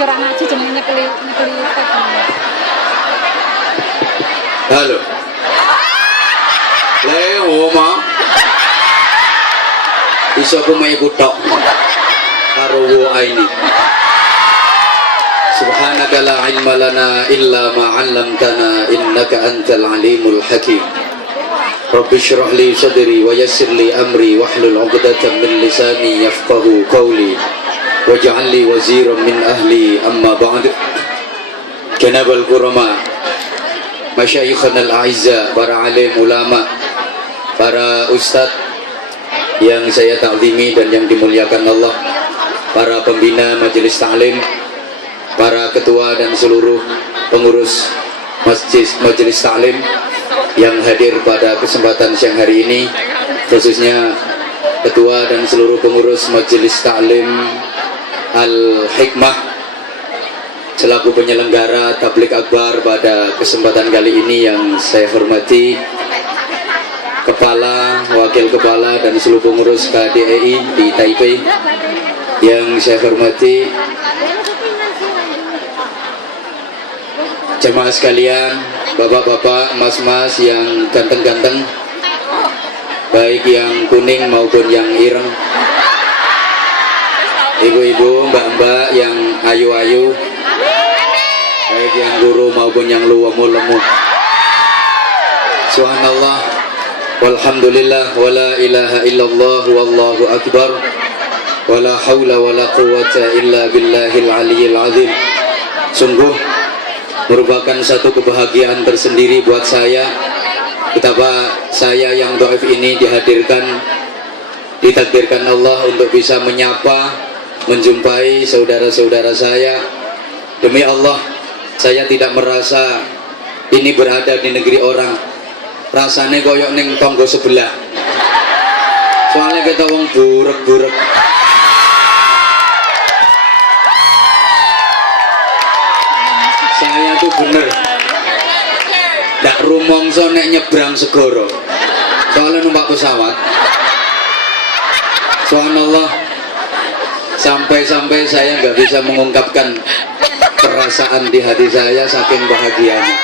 curang ngaji jenenge nyekeli halo oma iso aku mau ikut tok karo wo aini subhanaka la ilma lana illa ma 'allamtana innaka antal alimul hakim rabbi shrah li sadri wa yassir li amri wahlul 'uqdatam min lisani yafqahu qawli waj'al li waziran min ahli amma ba'd kanabal kurama masyayikhana al-a'izza para alim ulama para ustadz yang saya takzimi dan yang dimuliakan Allah, para pembina majelis taklim, para ketua dan seluruh pengurus majelis taklim yang hadir pada kesempatan siang hari ini, khususnya ketua dan seluruh pengurus majelis taklim Al-Hikmah selaku penyelenggara tablik akbar pada kesempatan kali ini yang saya hormati, kepala, wakil kepala dan seluruh pengurus KDEI di Taipei yang saya hormati, jemaah sekalian, bapak-bapak, mas-mas yang ganteng-ganteng, baik yang kuning maupun yang ireng, ibu-ibu, mbak-mbak yang ayu-ayu, baik yang guru maupun yang lemu-lemu. Subhanallah, walhamdulillah, wala ilaha illallah, wallahu akbar, wala hawla wala quwwata illa billahil aliyil azim. Sungguh merupakan satu kebahagiaan tersendiri buat saya betapa saya yang dhaif ini ditakdirkan Allah untuk bisa menyapa, menjumpai saudara-saudara saya. Demi Allah, saya tidak merasa ini berada di negeri orang, rasanya koyok ning tonggo sebelah, soalnya kita wong burek-burek. Saya tuh bener ndak rumongso nek nyebrang segoro, soalnya numpak pesawat. Subhanallah, sampai-sampai saya nggak bisa mengungkapkan perasaan di hati saya saking bahagianya.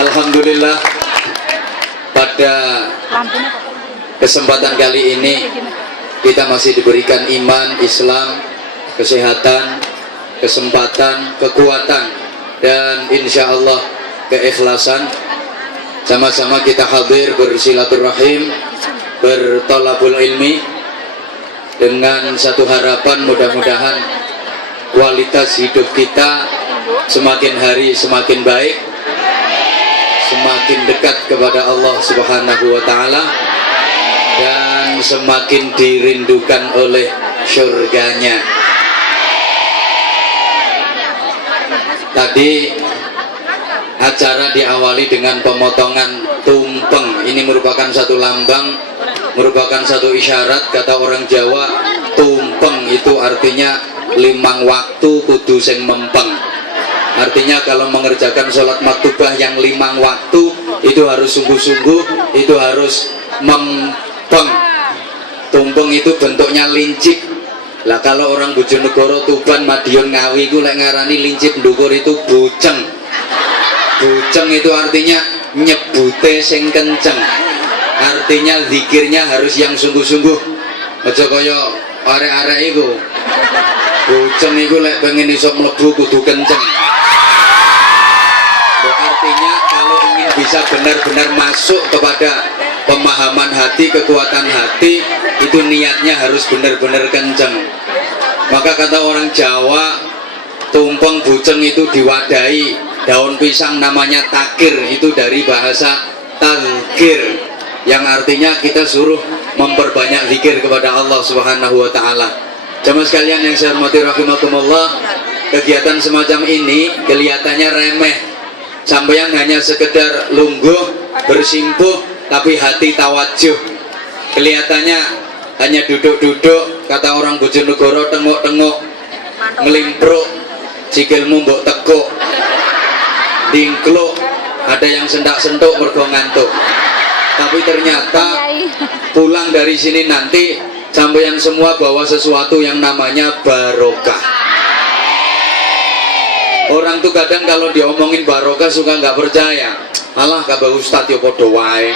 Alhamdulillah, pada kesempatan kali ini kita masih diberikan iman, Islam, kesehatan, kesempatan, kekuatan, dan insya Allah keikhlasan. Sama-sama kita hadir bersilaturahim, bertolabul ilmi, dengan satu harapan mudah-mudahan kualitas hidup kita semakin hari semakin baik, semakin dekat kepada Allah Subhanahu wa ta'ala, dan semakin dirindukan oleh surganya. Tadi acara diawali dengan pemotongan tumpeng. Ini merupakan satu lambang, merupakan satu isyarat. Kata orang Jawa, tumpeng itu artinya limang waktu kudu sing mempeng. Artinya kalau mengerjakan sholat maktubah yang limang waktu itu harus sungguh-sungguh, itu harus mempeng. Tumpeng itu bentuknya lincip. Lah kalau orang Bojonegoro, Tuban, Madiun, Ngawi ku lek ngarani lincip ndukur itu buceng. Buceng itu artinya nyebute sing kenceng. Artinya zikirnya harus yang sungguh-sungguh. Aja kaya arek-arek iku. Buceng iku lek pengen iso mlebu kudu kenceng. Artinya kalau ingin bisa benar-benar masuk kepada pemahaman hati, kekuatan hati, itu niatnya harus benar-benar kenceng. Maka kata orang Jawa, tumpeng buceng itu diwadahi daun pisang namanya takir, itu dari bahasa tazkir, yang artinya kita suruh memperbanyak zikir kepada Allah Subhanahu wa ta'ala. Jamaah sekalian yang saya hormati rahimakumullah, kegiatan semacam ini kelihatannya remeh, sampeyan hanya sekedar lungguh, bersimpuh, tapi hati tawajuh. Kelihatannya hanya duduk-duduk, kata orang Bojonegoro, tengok-tengok, ngelimpruk, sikilmu mbok tekuk, dingkluk, ada yang sendak-sentuk mergo ngantuk. Tapi ternyata pulang dari sini nanti Sampeyan semua bawa sesuatu yang namanya barokah. Orang tuh kadang kalau diomongin barokah suka nggak percaya. Alah kabeh ustad yo padha wae.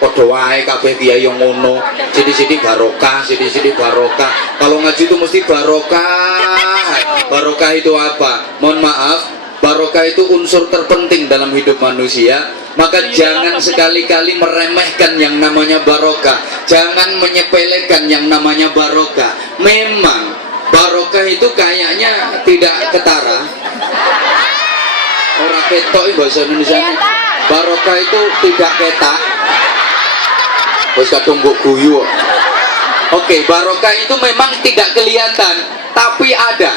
Padha wae kabeh kiai yo ngono. Sithik-sithik barokah, sithik-sithik barokah. Kalau ngaji itu mesti barokah. Barokah itu apa? Mohon maaf, barokah itu unsur terpenting dalam hidup manusia. Maka jangan sekali-kali meremehkan yang namanya barokah. Jangan menyepelekan yang namanya barokah. Memang barokah itu kayaknya tidak ketara. Orang ketok itu bahasa Indonesia. Barokah itu tidak ketak. Bos kadung mbok guyu. Oke, barokah itu memang tidak kelihatan, tapi ada.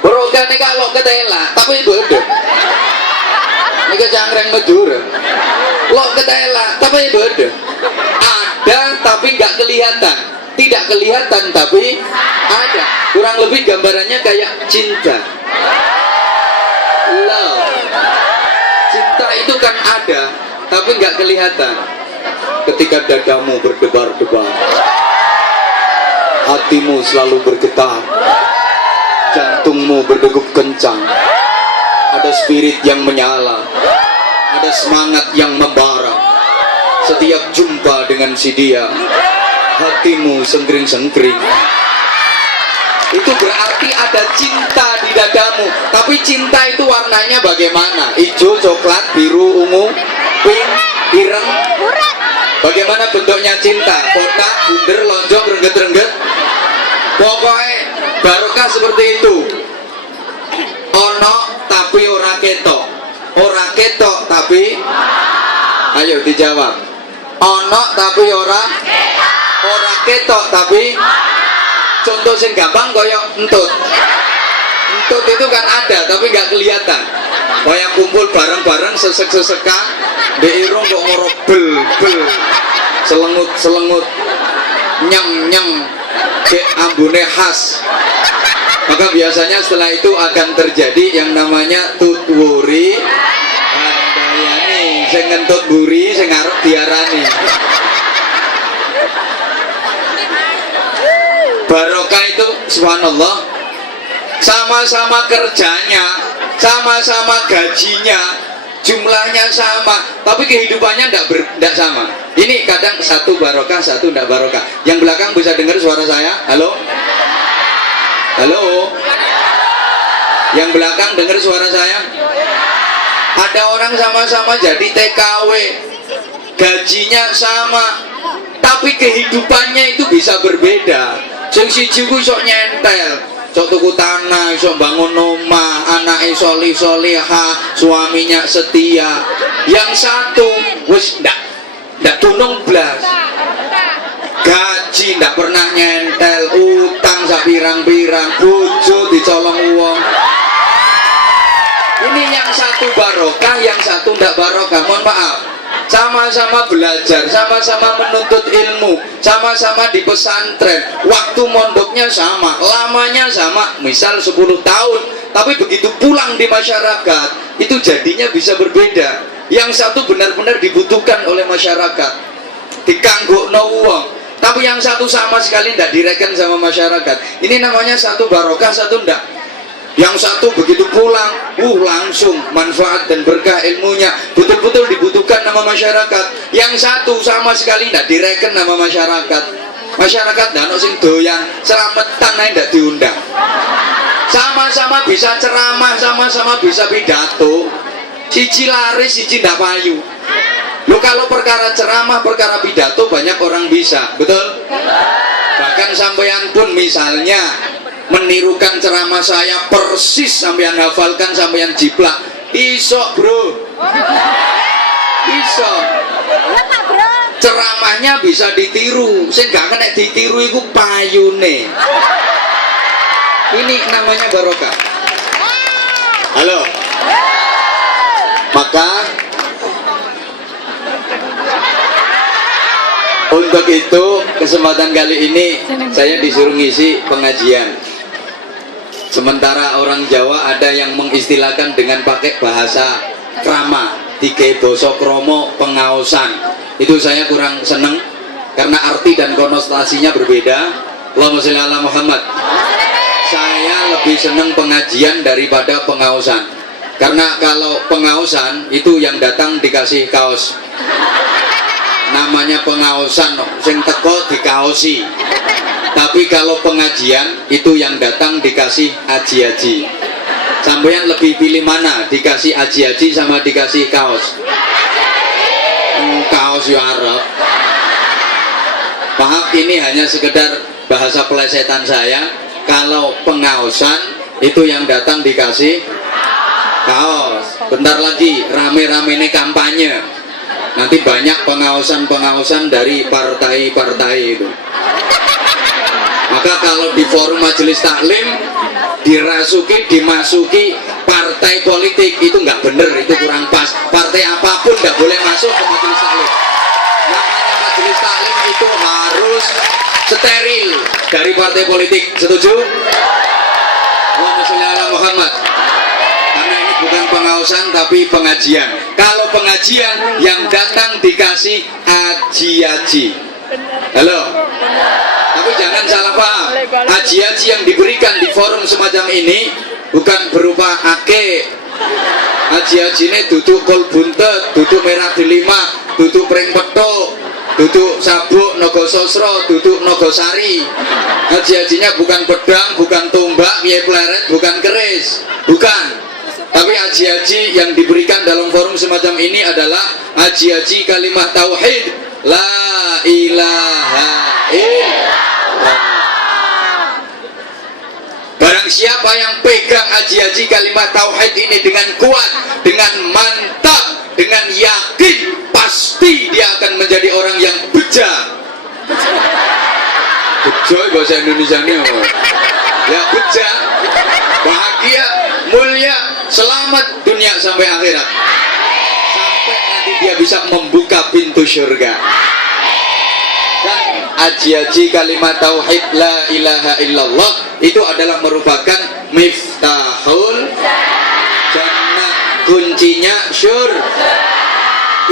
Barokah ini kalau ketela, tapi bodoh. Ini cangreng Madura. Lo ketela, tapi bodoh. Ada, tapi nggak kelihatan. Tidak kelihatan, tapi ada. Kurang lebih gambarannya kayak cinta. Love. Cinta itu kan ada, tapi nggak kelihatan. Ketika dadamu berdebar-debar, hatimu selalu bergetar, jantungmu berdegup kencang, ada spirit yang menyala, ada semangat yang membara. Setiap jumpa dengan si dia, hatimu senggring-senggring. Itu berarti ada cinta di dadamu. Tapi cinta itu warnanya bagaimana? Hijau, coklat, biru, ungu, pink, ireng. Bagaimana bentuknya cinta? Kotak, bunder, lonjong, rengget-rengget. Pokoknya barokah seperti itu. Ono tapi ora ketok. Ora ketok tapi, ayo dijawab. Ono tapi ora ketok tapi. Contoh yang gampang koyok entut. Entut itu kan ada tapi nggak kelihatan. Koyok kumpul bareng-bareng sesek-sesekan, di irung kok ngorok bel, selengut, nyem, ke ambune khas. Maka biasanya setelah itu akan terjadi yang namanya tutwuri handayani. Sing ngentut buri, sing ngarep diarani. Barokah itu subhanallah, sama-sama kerjanya, sama-sama gajinya, jumlahnya sama, tapi kehidupannya tidak sama. Ini kadang satu barokah, satu tidak barokah. Yang belakang bisa dengar suara saya? Halo? Halo? Yang belakang dengar suara saya? Ada orang sama-sama jadi TKW, gajinya sama, tapi kehidupannya itu bisa berbeda. Sing siji ku iso nyentel, iso tuku tanah, iso bangun omah, anake solih-solihah, suaminya setia. Yang satu wis ndak dunung blas. Gaji ndak pernah nyentel, utang sapirang-pirang, bojo dicolong wong. Ini yang satu barokah, yang satu ndak barokah. Mohon maaf. Sama-sama belajar, sama-sama menuntut ilmu, sama-sama di pesantren, waktu mondoknya sama, lamanya sama, misal 10 tahun, tapi begitu pulang di masyarakat, itu jadinya bisa berbeda. Yang satu benar-benar dibutuhkan oleh masyarakat, dikangguk no uang, tapi yang satu sama sekali tidak direken sama masyarakat. Ini namanya satu barokah, satu enggak. Yang satu begitu pulang, langsung manfaat dan berkah ilmunya, betul-betul dibutuhkan nama masyarakat. Yang satu sama sekali tidak direken nama masyarakat. Masyarakat tidak sing doyan, selamatan aja tidak diundang. Sama-sama bisa ceramah, sama-sama bisa pidato. Siji laris, siji tidak payu. Lo kalau perkara ceramah, perkara pidato banyak orang bisa, betul? Bahkan sampean pun misalnya menirukan ceramah saya persis, sampean hafalkan, sampean jiplak, iso bro, iso. Ceramahnya bisa ditiru, sing gak kena ditiru itu payune. Ini namanya barokah. Halo. Maka untuk itu kesempatan kali ini saya disuruh ngisi pengajian. Sementara orang Jawa ada yang mengistilahkan dengan pakai bahasa krama, tiga basa kromo pengaosan. Itu saya kurang seneng. karena arti dan konotasinya berbeda. Allahumma sholli ala Muhammad. Saya lebih senang pengajian daripada pengausan, karena kalau pengausan itu yang datang dikasih kaos, namanya pengausan, sing teko dikaosi. Tapi kalau pengajian itu yang datang dikasih aji-aji. Sampeyan lebih pilih mana, dikasih aji-aji sama dikasih kaos? Kaos ya Arab. Maaf, ini hanya sekedar bahasa pelesetan saya. Kalau pengausan itu yang datang dikasih kaos. Bentar lagi rame-rame ini kampanye, nanti banyak pengausan-pengausan dari partai-partai itu. Maka kalau di forum majelis taklim dimasuki partai politik, itu nggak bener, itu kurang pas. Partai apapun nggak boleh masuk ke majelis taklim. Namanya majelis taklim itu harus steril dari partai politik. Setuju? Allahumma sholli ala Muhammad. Karena ini bukan pengausan tapi pengajian. Kalau pengajian yang datang dikasih aji-aji. Halo? Tapi jangan salah paham, aji-aji yang diberikan di forum semacam ini bukan berupa ake. Aji-aji ini duduk kol buntet, duduk merah delima, duduk pring petuk, duduk sabuk nogo sosro, duduk nogo sari. Aji-ajinya bukan pedang, bukan tombak, kiai pleret, bukan keris, bukan. Tapi aji-aji yang diberikan dalam forum semacam ini adalah aji-aji kalimat tauhid, la ilaha illallah. Barang siapa yang pegang aji-aji kalimat tauhid ini dengan kuat, dengan mantap, dengan yakin, pasti dia akan menjadi orang yang beja. Beja bahasa Indonesia ini ya, beja, bahagia, mulia, selamat dunia sampai akhirat, sampai nanti dia bisa membuka pintu surga. Dan aji-aji kalimat tauhid la ilaha illallah itu adalah merupakan miftahul jannah, kuncinya surga.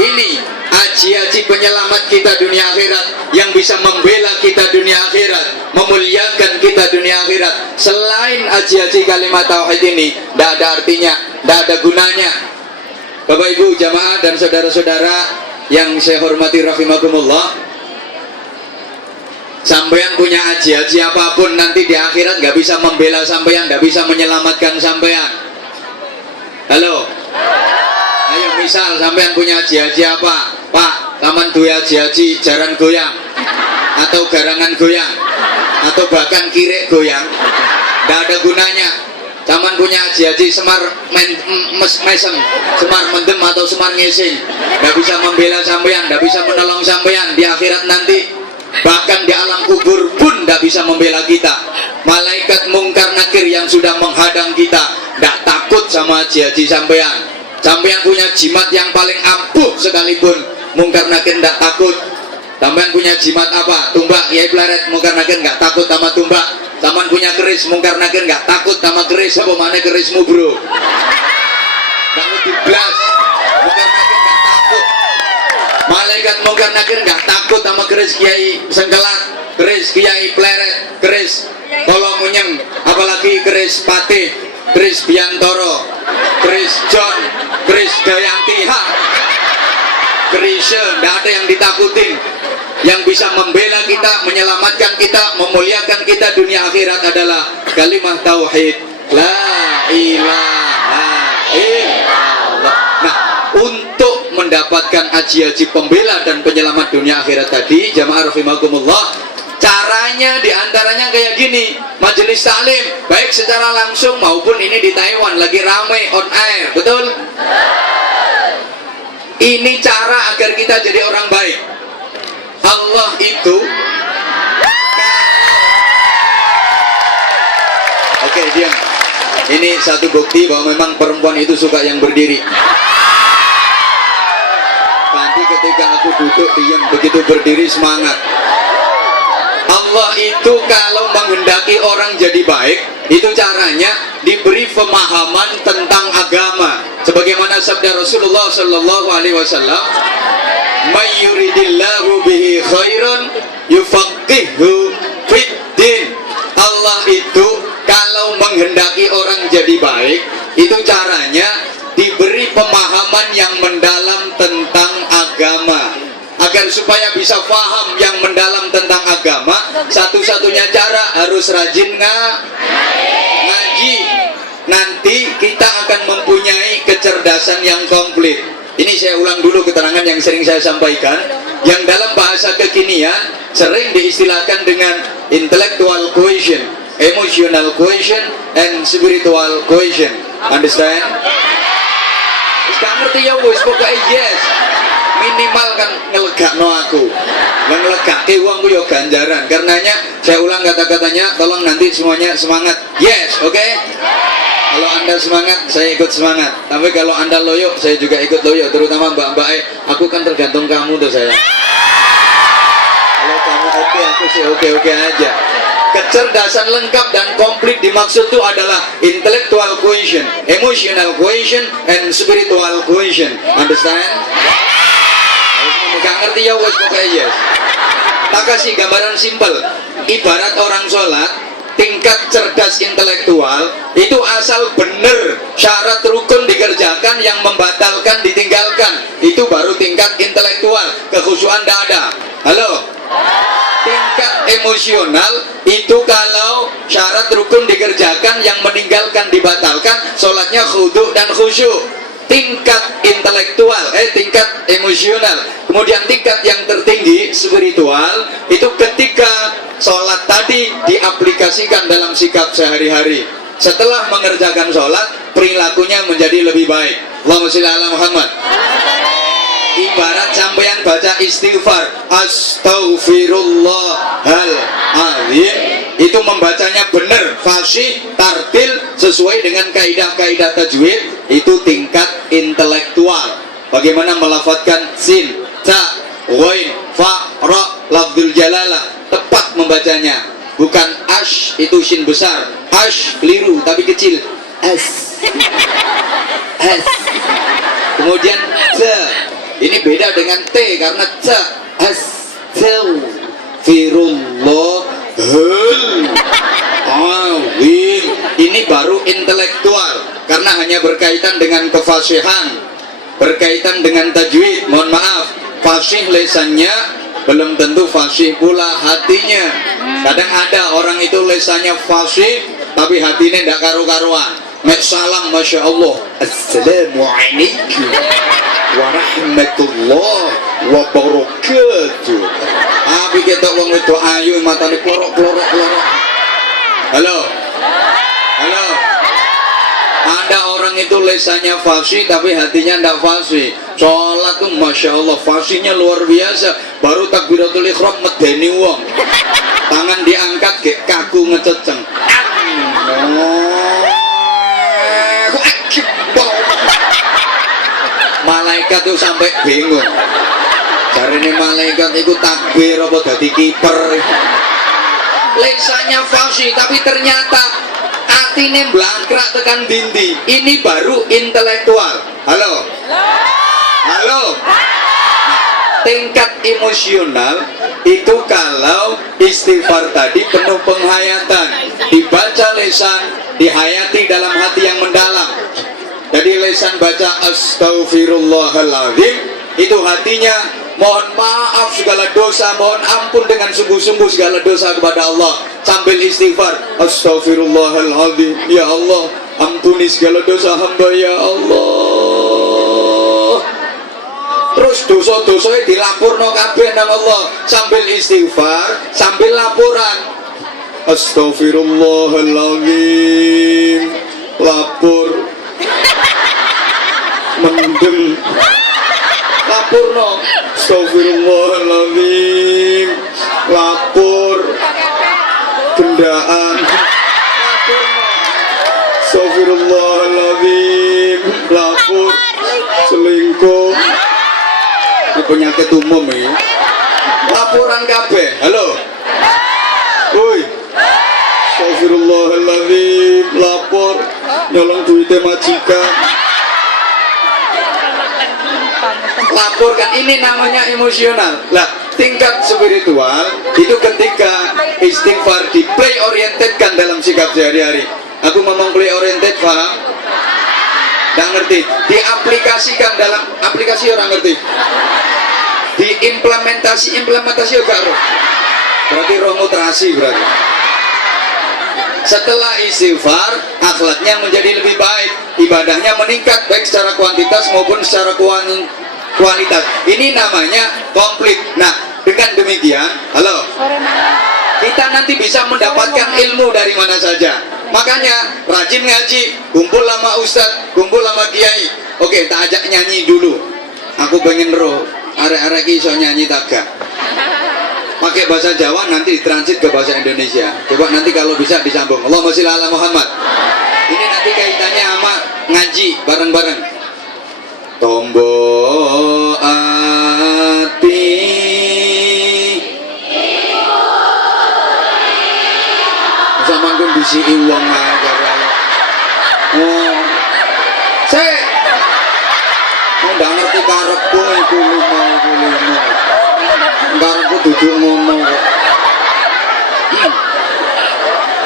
Ini aji-aji penyelamat kita dunia akhirat, yang bisa membela kita dunia akhirat, memuliakan kita dunia akhirat. Selain aji-aji kalimat tauhid ini, tidak ada artinya, tidak ada gunanya. Bapak Ibu jamaah dan saudara-saudara yang saya hormati rahimakumullah, sampeyan punya aji-aji apapun, nanti di akhirat nggak bisa membela sampeyan, nggak bisa menyelamatkan sampeyan. Halo? Ayo, misal sampeyan punya aji-aji apa? Pak, taman duwe aji-aji jaran goyang, atau garangan goyang, atau bahkan kirek goyang, nggak ada gunanya. Taman punya aji-aji semar mesem, semar mendem atau semar ngising, nggak bisa membela sampeyan, nggak bisa menolong sampeyan di akhirat nanti. Bahkan di alam kubur pun tidak bisa membela kita. Malaikat mungkar nakir yang sudah menghadang kita tidak takut sama aji-aji sampean. Sampean punya jimat yang paling ampuh sekalipun, mungkar nakir tidak takut. Sampean punya jimat apa? Tumbak, kiai pleret, mungkar nakir nggak takut sama tumbak. Sampean punya keris, mungkar nakir nggak takut sama keris. Apa mana kerismu bro? Nggak diblas, mungkar nakir nggak takut. Malaikat mungkar nakir nggak takut sama keris kiai sengkelat, keris kiai pleret, keris tolong munyeng, apalagi keris patih, keris biantoro, keris John, keris Dayantiha, keris nggak ada yang ditakutin. Yang bisa membela kita, menyelamatkan kita, memuliakan kita dunia akhirat adalah kalimat tauhid la ilaha illallah. Nah, untuk mendapatkan aji-aji pembela dan penyelamat dunia akhirat tadi, jamaah rahimakumullah, caranya diantaranya kayak gini. Majelis taklim baik secara langsung maupun ini di Taiwan lagi ramai on air, betul? Ini cara agar kita jadi orang baik. Allah itu oke, diam. Ini satu bukti bahwa memang perempuan itu suka yang berdiri. Nanti ketika aku duduk diam, begitu berdiri semangat. Allah itu kalau menghendaki orang jadi baik, itu caranya diberi pemahaman tentang agama. Sebagaimana sabda Rasulullah sallallahu alaihi wasallam, "May yuridillahu bihi khairan yufaqihu fiddin. Allah itu kalau menghendaki orang jadi baik, itu caranya diberi pemahaman yang mendalam tentang agama. Agar supaya bisa paham yang mendalam tentang agama, satu-satunya cara harus rajin ngaji. Nanti kita akan mempunyai kecerdasan yang komplit. Ini saya ulang dulu keterangan yang sering saya sampaikan, yang dalam bahasa kekinian sering diistilahkan dengan intellectual quotient, emotional quotient, and spiritual quotient. Understand? Gak ngerti ya wis, pokoknya yes. Minimal kan ngelegakno aku, ngelegake uangku yo ganjaran. Karenanya saya ulang kata-katanya, tolong nanti semuanya semangat. Yes, oke? Kalau anda semangat, saya ikut semangat. Tapi kalau anda loyo, saya juga ikut loyo. Terutama mbak-mbak, aku kan tergantung kamu tuh saya. Kalau kamu oke, aku sih oke-oke aja. Kecerdasan lengkap dan komplit dimaksud itu adalah intellectual quotient, emotional quotient, and spiritual quotient. Understand? Gak ngerti ya wes pokoknya yes. Tak kasih gambaran simpel. Ibarat orang sholat, tingkat cerdas intelektual itu asal bener syarat rukun dikerjakan, yang membatalkan ditinggalkan, itu baru tingkat intelektual. Kekhusyuan tidak ada. Halo. Tingkat emosional itu kalau syarat rukun dikerjakan, yang meninggalkan dibatalkan, sholatnya khudu dan khusyuk. Tingkat intelektual, tingkat emosional. Kemudian tingkat yang tertinggi spiritual itu ketika sholat tadi diaplikasikan dalam sikap sehari-hari. Setelah mengerjakan sholat, perilakunya menjadi lebih baik. Allahumma sholli ala Muhammad. Ibarat sampeyan baca istighfar, astaghfirullahaladzim, itu membacanya benar, fasih, tartil, sesuai dengan kaidah-kaidah tajwid, itu tingkat intelektual. Bagaimana melafadzkan sin, ta, ghain, fa, ra, lafzul jalalah, tepat membacanya. Bukan ash, itu shin besar, ash keliru tapi kecil, as, as. Kemudian ta, ini beda dengan T karena T, astaghfirullahaladzim. Ini baru intelektual karena hanya berkaitan dengan kefasihan, berkaitan dengan tajwid. Mohon maaf, fasih lesannya belum tentu fasih pula hatinya. Kadang ada orang itu lesannya fasih tapi hatinya tidak karu-karuan. Mek salam, masya Allah, assalamualaikum warahmatullahi wabarakatuh. Tapi kita wong itu ayu matane klorok. Halo. Halo. Ada orang itu lesannya fasih tapi hatinya tidak fasih. Sholat tuh masya Allah fasihnya luar biasa. Baru takbiratul ihram medeni wong. Tangan diangkat kayak kaku ngececeng. Malaikat tuh sampai bingung. Cari ini malaikat itu takbir apa dadi kiper. Lesanya fasih tapi ternyata atine blangkrak tekan dindi. Ini baru intelektual. Halo. Halo. Tingkat emosional itu kalau istighfar tadi penuh penghayatan, dibaca lesan, dihayati dalam hati yang mendalam. Jadi lesan baca astaghfirullahaladzim, itu hatinya mohon maaf segala dosa, mohon ampun dengan sungguh-sungguh segala dosa kepada Allah, sambil istighfar astaghfirullahaladzim, ya Allah ampuni segala dosa hamba ya Allah. Terus dosa-dosanya dilapurno kabeh nang Allah, sambil istighfar, sambil laporan astaghfirullahaladzim, lapor mendeng lapurno astaghfirullahaladzim, lapor gendaan, lapurno astaghfirullahaladzim, lapor selingkuh. Ini penyakit umum ya. Laporan kabeh. Halo. Woi. Astaghfirullahaladzim, lapor nyolong duitnya majikan. Laporkan, ini namanya emosional. Lah, tingkat spiritual itu ketika istighfar di play oriented kan dalam sikap sehari-hari. Aku ngomong play oriented, paham? Nggak ngerti. Diaplikasikan dalam aplikasi, orang ngerti. Diimplementasi juga roh. Berarti roh mutrasi berarti. Setelah istighfar, akhlaknya menjadi lebih baik, ibadahnya meningkat baik secara kuantitas maupun secara kualitas. Ini namanya komplit. Nah, dengan demikian, halo, kita nanti bisa mendapatkan ilmu dari mana saja. Makanya rajin ngaji, kumpul sama ustadz, kumpul sama kiai. Oke, tak ajak nyanyi dulu. Aku pengen roh, arek-arek iso nyanyi taga. Pakai bahasa Jawa, nanti ditransit ke bahasa Indonesia. Coba nanti kalau bisa disambung. Allahumma sholli ala Muhammad. Ini nanti kaitannya sama ngaji bareng-bareng. Tombo ati sama pun bisi uang aja. Oh, saya nggak ngerti karepku itu lima. Karepku duduk ngono.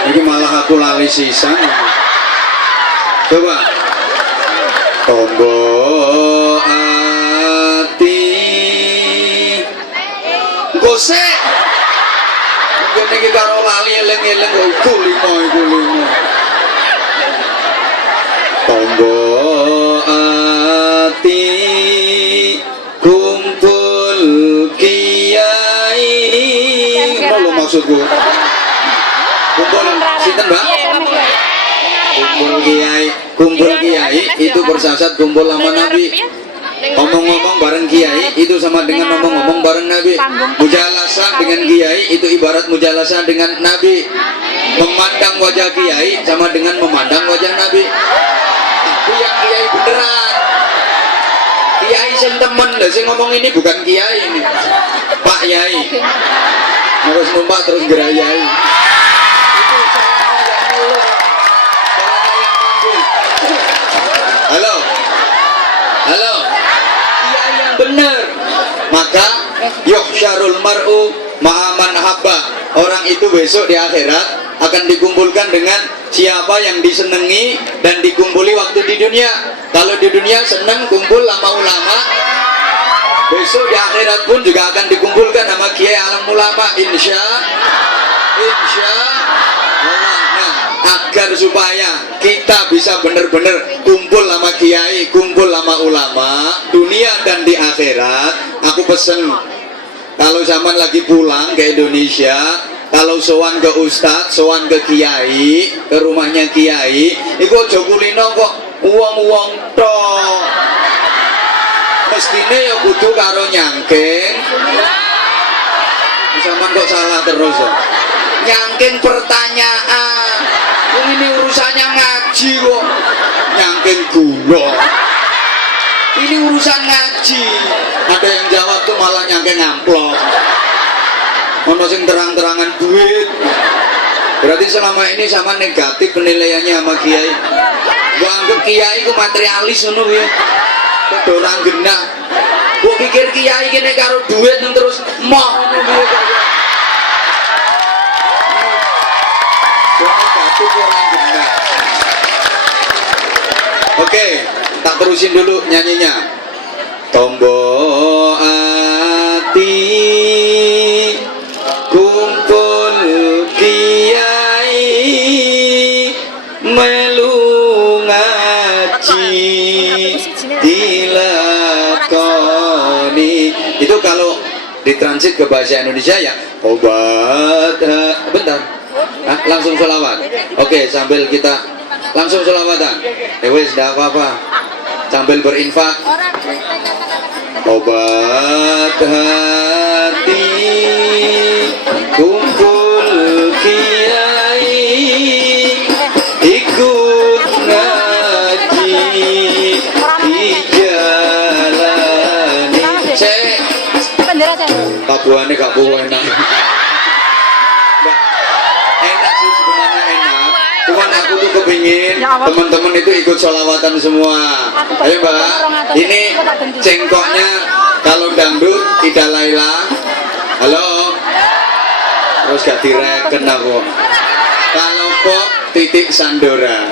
Ini malah aku lali sisan. Coba. Tombo ati gose mungkin iki karo lali eleng-eleng iku limo. Tombo ati kumpul kiai. Apa maksudku? Kumpul sinten, Mbak? Kumpul kiai itu bersasat kumpul sama Nabi. Ngomong-ngomong bareng kiai itu sama dengan ngomong-ngomong bareng Nabi. Mujalasah dengan kiai itu ibarat mujalasah dengan Nabi. Memandang wajah kiai sama dengan memandang wajah Nabi. Itu yang kiai beneran. Kiai sing temen, sing ngomong ini bukan kiai ini. Pak Yai. Harus numpak terus gerayai. Halo, iya yang benar. Maka yuhsyarul mar'u ma'aman habba. Orang itu besok di akhirat akan dikumpulkan dengan siapa yang disenangi dan dikumpuli waktu di dunia. Kalau di dunia senang kumpul sama ulama, besok di akhirat pun juga akan dikumpulkan sama kiai alam ulama. Insya Allah. Agar supaya kita bisa benar-benar kumpul sama kiai, kumpul sama ulama dunia dan di akhirat, aku pesen kalau zaman lagi pulang ke Indonesia, kalau sowan ke ustadz, sowan ke kiai, ke rumahnya kiai, iku aja kulino kok uang-uang tok, mestine ya kudu karo nyangking. Zaman kok salah terus ya? Nyangking pertanyaan. Ini urusannya ngaji kok. Nyangking gula. Ini urusan ngaji. Ada yang jawab tuh malah nyangking amplop. Ono sing terang-terangan duit. Berarti selama ini sama negatif penilaiannya sama kiai. Gua anggap kiai ku materialis ngono ya. Kedorang genah. Gua pikir kiai kene karo duit yang terus moh ngono ya. Oke, tak terusin dulu nyanyinya. Tombo ati kumpul kiai melu ngaji dilakoni. Itu kalau ditransit ke bahasa Indonesia ya obat. Bentar. Nah, langsung sholawat. Oke, sambil kita langsung sholawatan. Wes, tidak apa-apa. Sambil berinfak. Obat hati kumpul kiai ikut ngaji dijalani. Kabuane gak buah enak. Enak sih sebenarnya enak. Cuman aku tuh kepingin teman-teman itu ikut sholawatan semua. Ayo Mbak, ini cengkoknya kalau dangdut Ida Laila, Halo. Terus gak direken aku. Kalau pop titik Sandora.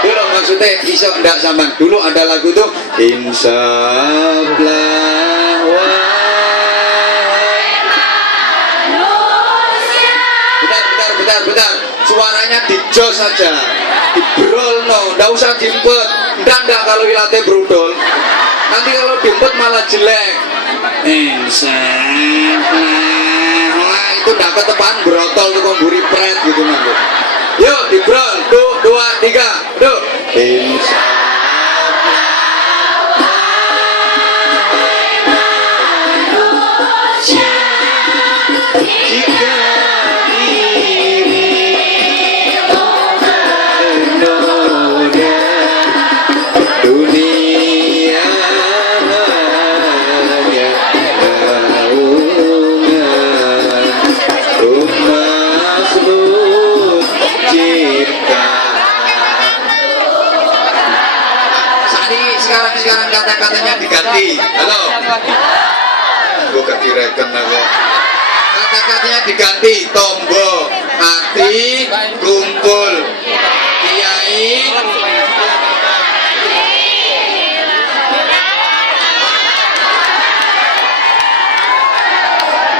Dulu maksudnya iso ndak sampean. Dulu ada lagu tuh Insaflah wahai manusia. Bentar. Suaranya dijos saja. Dibrol no, ndak usah diempet. Ndak kalau ilate brudol. Nanti kalau diempet malah jelek. Insaflah. Wah, itu ndak ketepan brotol tuh kok mburi pret gitu nanti. Yuk dibrol, 2, 3, duh. Sekarang kata-katanya diganti. Halo. Gue kedireken aku. Kata-katanya diganti. Tombo, hati, kumpul, kiai.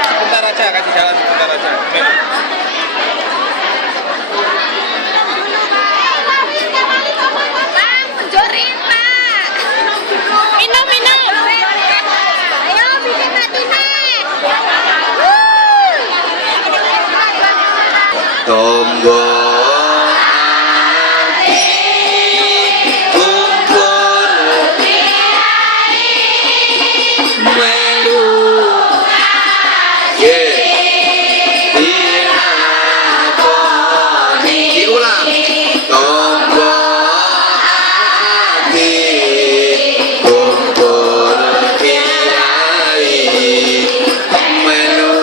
Sebentar aja, kasih jalan sebentar aja. Tombo hati kumpul melu diulang. Tombo hati kumpul kiai melu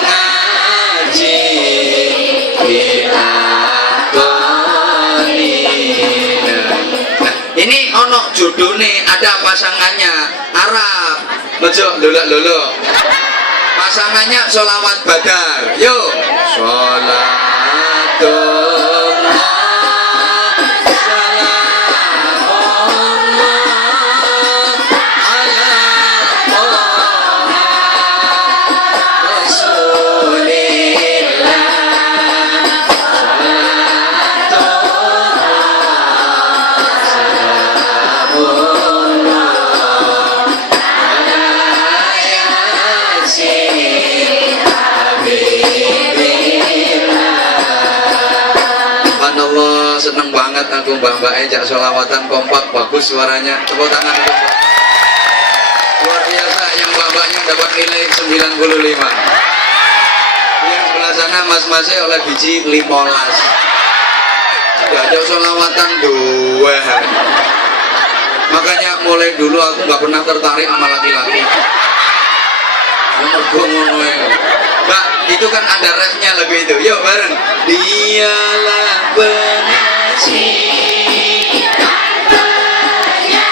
ngaji. Ini ono judulnya, ada pasangannya Arab, bejo lolo. Pasangannya sholawat badar. Yuk, sholatullah salamullah ala Rasulillah. Seneng banget aku mbak-mbak ejak sholawatan kompak, bagus suaranya. Tepuk tangan untuk luar biasa. Yang mbak-mbaknya dapat nilai 95. Yang sebelah sana mas-masnya oleh biji 15. Diajak sholawatan 2. Makanya mulai dulu aku nggak pernah tertarik sama laki-laki. Mbak, itu kan ada refnya lagu itu. Yuk bareng. Dialah pengasih dan penyayang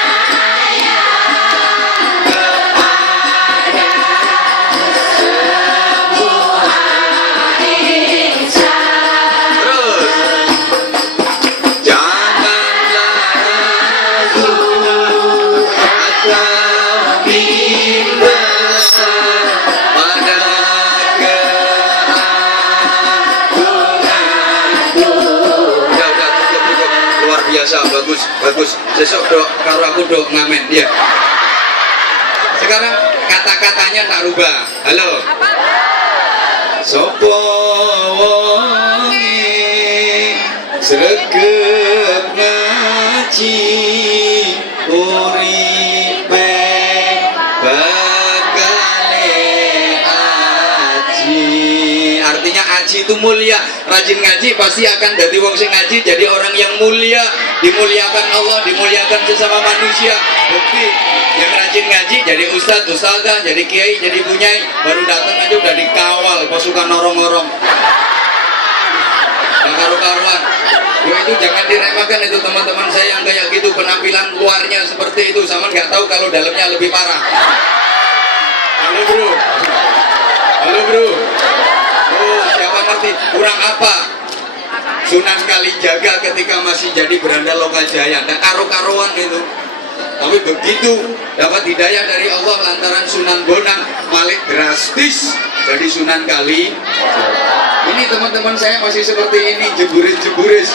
kepada semua insan. Terus, janganlah ragu atau bimbang pada biasa. Bagus sesok dok kalau aku dok ngamen ya. Sekarang kata-katanya tak rubah. Halo. Sopo wonge sregep ngaji uripe bakale aji. Artinya aji itu mulia. Rajin ngaji pasti akan jadi wong sing ngaji, jadi orang yang mulia, dimuliakan Allah, dimuliakan sesama manusia. Bukti yang rajin ngaji jadi ustadz, ustadzah, jadi kiai, jadi bunyai, baru datang aja udah dikawal pasukan norong-norong. Nah, karu-karuan. Ya itu jangan diremehkan itu teman-teman saya yang kayak gitu, penampilan luarnya seperti itu, sama nggak tahu kalau dalamnya lebih parah. Halo bro. Halo bro. Oh, siapa ngerti? Kurang apa? Sunan Kalijaga ketika masih jadi beranda lokal jaya, ndak karo-karuan itu. Tapi begitu dapat hidayah dari Allah lantaran Sunan Bonang, Malik drastis jadi Sunan Kali. Ini teman-teman saya masih seperti ini, jeburis-jeburis.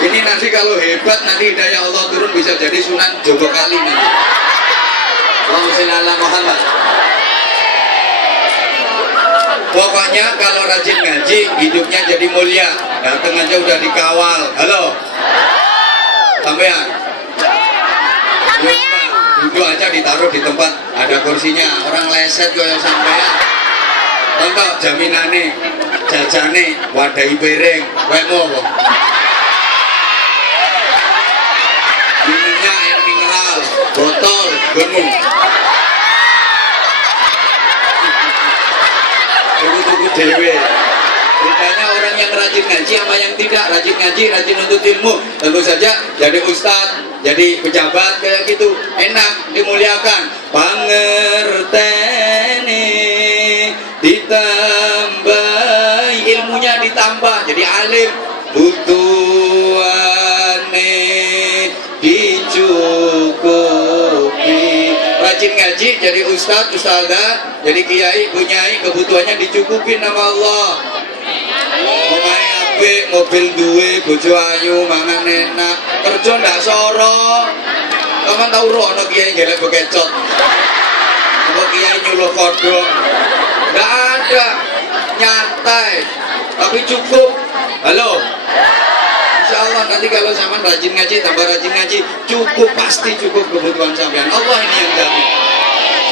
Ini nanti kalau hebat, nanti hidayah Allah turun bisa jadi Sunan Jogokali nanti. Allahumma sholli ala Muhammad. Pokoknya kalau rajin ngaji, hidupnya jadi mulia. Datang aja udah dikawal. Halo. Sampean. Duduk aja ditaruh di tempat ada kursinya. Orang leset kok yang sampean. Contoh jaminane, jajane, wadahi piring, kowe mau apa? Minumnya air mineral, botol, gemu. Tuku-tuku dewe. Bedanya orang yang rajin ngaji sama yang tidak rajin ngaji, rajin untuk ilmu. Tentu saja jadi ustadz, jadi pejabat kayak gitu enak, dimuliakan. Pangertene ditambah, ilmunya ditambah jadi alim. Butuhane dicukupi. Rajin ngaji jadi ustadz, ustadzah, jadi kiai, bunyai, kebutuhannya dicukupin sama Allah. Omahe apik, mobil duwe, bojo ayu, mangan enak, kerja ndak soro. Kamu tahu roh ana kiai gelek bekecot. Apa kiai nyuluh kodok. Ndak ada, nyantai, tapi cukup. Halo. Insya Allah nanti kalau zaman rajin ngaji, tambah rajin ngaji, cukup, pasti cukup kebutuhan sampean. Allah ini yang jamin.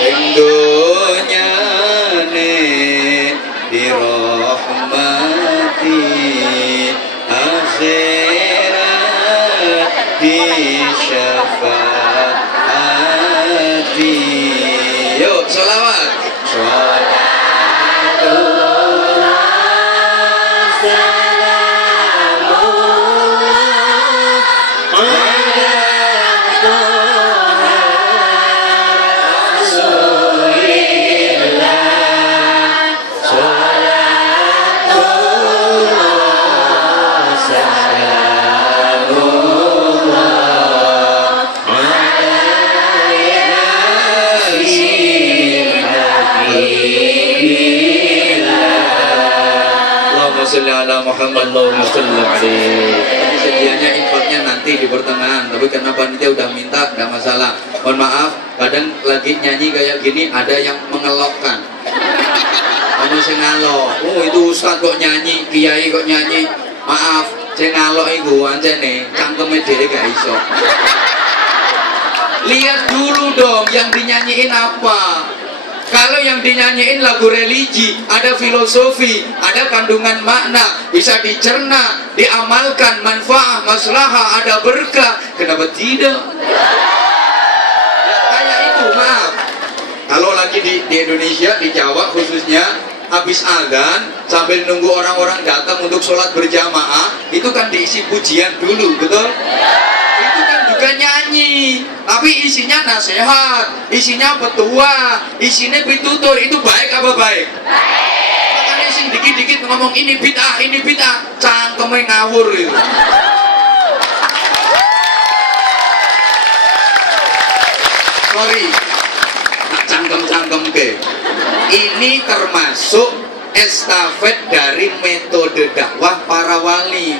Sing donyane dirahmati, akhirat disyafaati. Yuk sholawat. Muhammad Allahumma sholli alaihi. Ini sedianya infaknya nanti di pertengahan, tapi karena panitia udah minta, nggak masalah. Mohon maaf, kadang lagi nyanyi kayak gini ada yang mengelokkan. Ono sing ngalok. Oh itu ustaz kok nyanyi, kiai kok nyanyi. Maaf, sing ngalok iku ancene cangkeme dhewe gak iso. Lihat dulu dong yang dinyanyiin apa. Kalau yang dinyanyiin lagu religi, ada filosofi, ada kandungan makna, bisa dicerna, diamalkan, manfaat, maslahah, ada berkah. Kenapa tidak? Ya, kayak itu, maaf. Kalau lagi di Indonesia, di Jawa khususnya, habis azan sambil nunggu orang-orang datang untuk sholat berjamaah, itu kan diisi pujian dulu, betul? Itu kan juga nyanyi, tapi isinya nasihat, isinya petua, isinya pitutur. Itu baik apa baik? Makanya sing dikit-dikit ngomong ini bid'ah, cangkeme ngawur itu. Sorry, tak cangkem ke. Ini termasuk estafet dari metode dakwah para wali.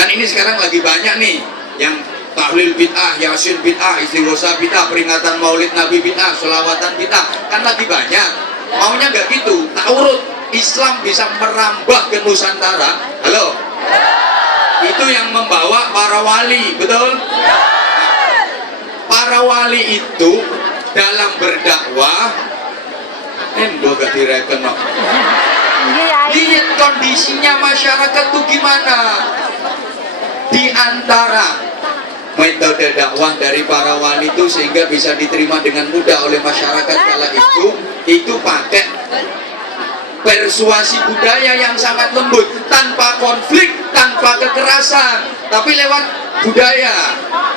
Kan ini sekarang lagi banyak nih yang tahlil bid'ah, yasin bid'ah, istighosa bid'ah, peringatan maulid nabi bid'ah, sholawatan bid'ah, kan lagi banyak. Maunya nggak gitu, tak urut. Islam bisa merambah ke Nusantara. Halo? Itu yang membawa para wali, betul? Para wali itu dalam berdakwah, gak direken. Lihat kondisinya masyarakat tuh gimana. Di antara metode dakwah dari para wali itu sehingga bisa diterima dengan mudah oleh masyarakat kala itu pakai persuasi budaya yang sangat lembut, tanpa konflik, tanpa kekerasan, tapi lewat budaya.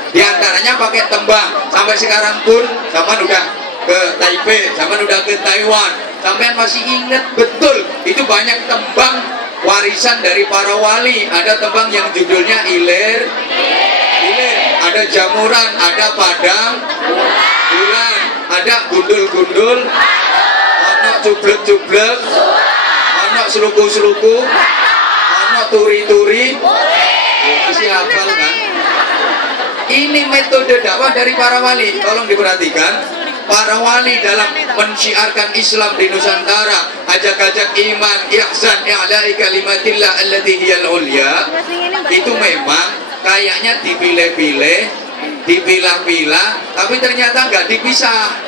Di antaranya pakai tembang. Sampai sekarang pun zaman udah ke Taipei, zaman udah ke Taiwan, Sampean masih ingat betul itu banyak tembang warisan dari para wali. Ada tembang yang judulnya ilir, ilir, ada jamuran, ada padang bulan, ada gundul-gundul, ono cublek-cublek, ono seluku-seluku, ono turi-turi. Masih hafal kan? Ini metode dakwah dari para wali. Tolong diperhatikan, para wali dalam mensyiarkan Islam di Nusantara, ajak-ajak iman, ihsan, i'la'i kalimatillah allati hiyal ulya, itu memang kayaknya dipilih-pilih, dipilah-pilah, tapi ternyata nggak dipisah.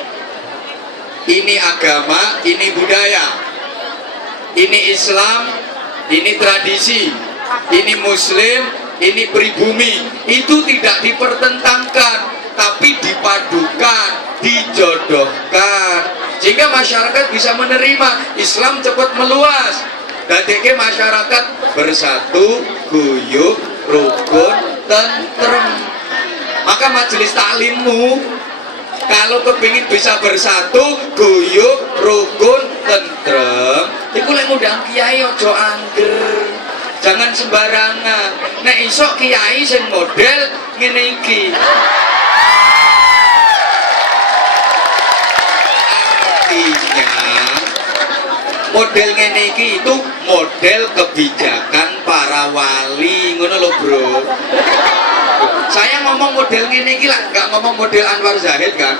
Ini agama, ini budaya, ini Islam, ini tradisi, ini Muslim, ini pribumi. Itu tidak dipertentangkan, tapi dipadukan, dijodohkan, sehingga masyarakat bisa menerima. Islam cepat meluas, dadeke masyarakat bersatu, guyup, rukun, tentrem. Maka majelis taklimmu kalau kepingin bisa bersatu, guyup, rukun, tentrem, iku lek ngundang kiai ojo angger, jangan sembarangan. Nek isok kiai sing model ngene iki, artinya model ngene iki itu model kebijakan para wali, ngono lho bro. Saya ngomong model ngene iki lah, gak ngomong model Anwar Zahid kan.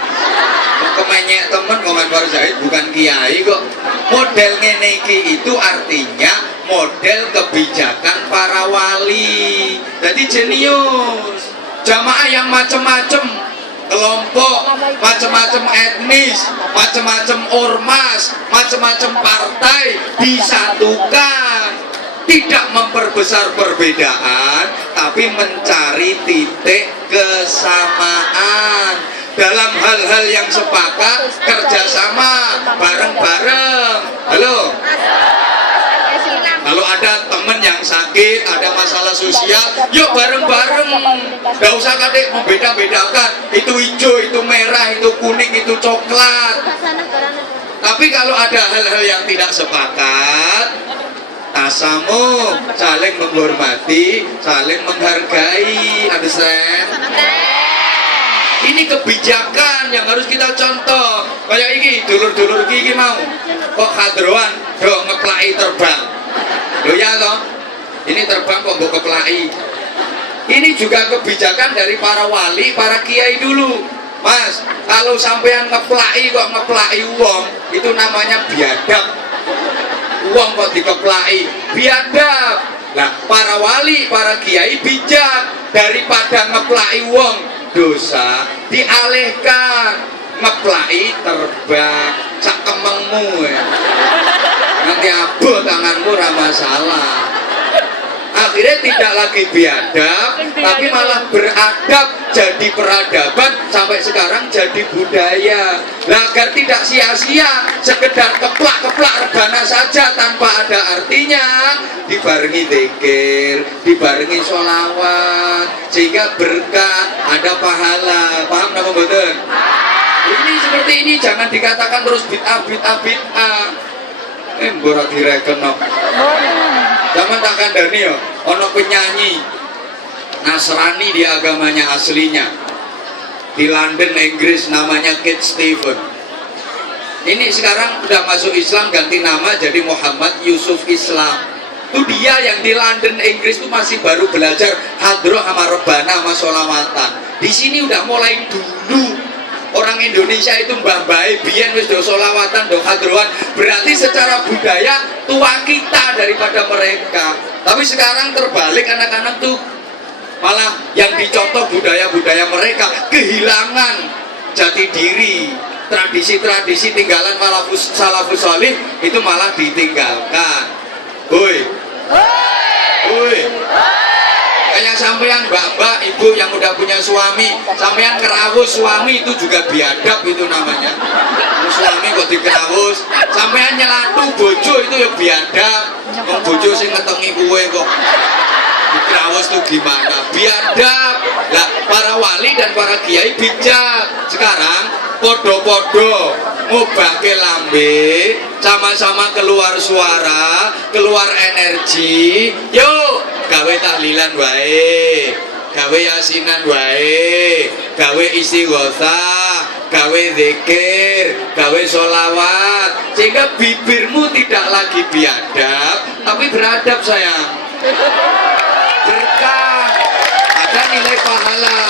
Kemenyek temen ngomong Anwar Zahid bukan kiai kok. Model ngene iki itu artinya model kebijakan para wali. Jadi jenius. Jamaah yang macam-macam, kelompok, macam-macam etnis, macam-macam ormas, macam-macam partai disatukan. Tidak memperbesar perbedaan, tapi mencari titik kesamaan dalam hal-hal yang sepakat, kerjasama bareng-bareng. Halo? Kalau ada temen yang sakit, ada masalah sosial, yuk bareng-bareng. Gak usah kadek membeda-bedakan, itu hijau, itu merah, itu kuning, itu coklat. Tapi kalau ada hal-hal yang tidak sepakat, tasamu, saling menghormati, saling menghargai. Understand? Ini kebijakan yang harus kita contoh. Kayak ini, dulur-dulur iki mau kok kadroan do ngeplai terbang. Loh ya toh, ini terbang kok mbok keplai. Ini juga kebijakan dari para wali, para kiai dulu. Mas, kalau sampean ngeplai kok ngeplai wong, itu namanya biadab. Uang kok dikeplai, biadab. Nah, para wali, para kiai bijak, daripada ngeplai uang dosa, dialihkan, ngeplai terbang, sak kemengmu ya. Nanti abuh tanganmu ramah salah. Akhirnya tidak lagi biadab, tapi malah beradab, jadi peradaban, sampai sekarang jadi budaya. Nah, agar tidak sia-sia sekedar keplak-keplak rebana saja tanpa ada artinya, dibarengi dzikir, dibarengi sholawat, sehingga berkah, ada pahala. Paham napa mboten? Ini seperti ini, jangan dikatakan terus bid'ah. Mbora direken no. Zaman tak kandani yo, ono penyanyi Nasrani di agamanya aslinya di London, Inggris, namanya Kate Stevens. Ini sekarang udah masuk Islam, ganti nama jadi Muhammad Yusuf Islam. Itu dia yang di London, Inggris itu masih baru belajar hadroh sama rebana sama sholawatan. Di sini udah mulai dulu. Orang Indonesia itu mbah-mbah biyen wis do sholawatan, do hadroan. Berarti secara budaya tua kita daripada mereka. Tapi sekarang terbalik, anak-anak tuh malah yang dicontoh budaya-budaya mereka, kehilangan jati diri. Tradisi-tradisi tinggalan salafus salih itu malah ditinggalkan. Woi. Kayak sampean mbak-mbak, ibu yang udah punya suami, sampean kerawus suami itu juga biadab itu namanya. Suami kok dikerawus, sampean nyelatu bojo itu ya biadab. Wong bojo sing ngetengi kuwe kok dikerawus tuh gimana? Biadab. Lah para wali dan para kiai bijak. Sekarang podo-podo ngobahke lambe, sama-sama keluar suara, keluar energi. Yuk, gawe tahlilan wae, gawe yasinan wae, gawe istighosah, gawe zikir, gawe sholawat, sehingga bibirmu tidak lagi biadab tapi beradab sayang. Berkah, ada nilai pahala.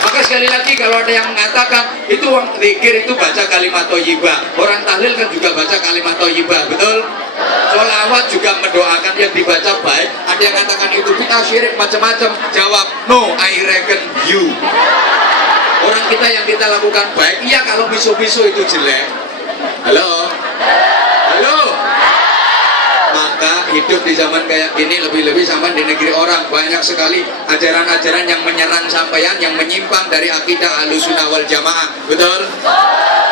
Maka sekali lagi kalau ada yang mengatakan itu orang zikir itu baca kalimat thayyibah, orang tahlil kan juga baca kalimat thayyibah, betul? Sholawat juga mendoakan yang dibaca baik. Ada yang mengatakan itu bid'ah syirik macam-macam. Jawab, no, I reckon you. Orang kita yang kita lakukan baik, iya kalau miso-miso itu jelek. Halo? Halo? Maka hidup di zaman kayak gini lebih-lebih sama di negeri orang. Banyak sekali ajaran-ajaran yang menyerang sampeyan, yang menyimpang dari akidah Ahlussunnah wal Jamaah. Betul?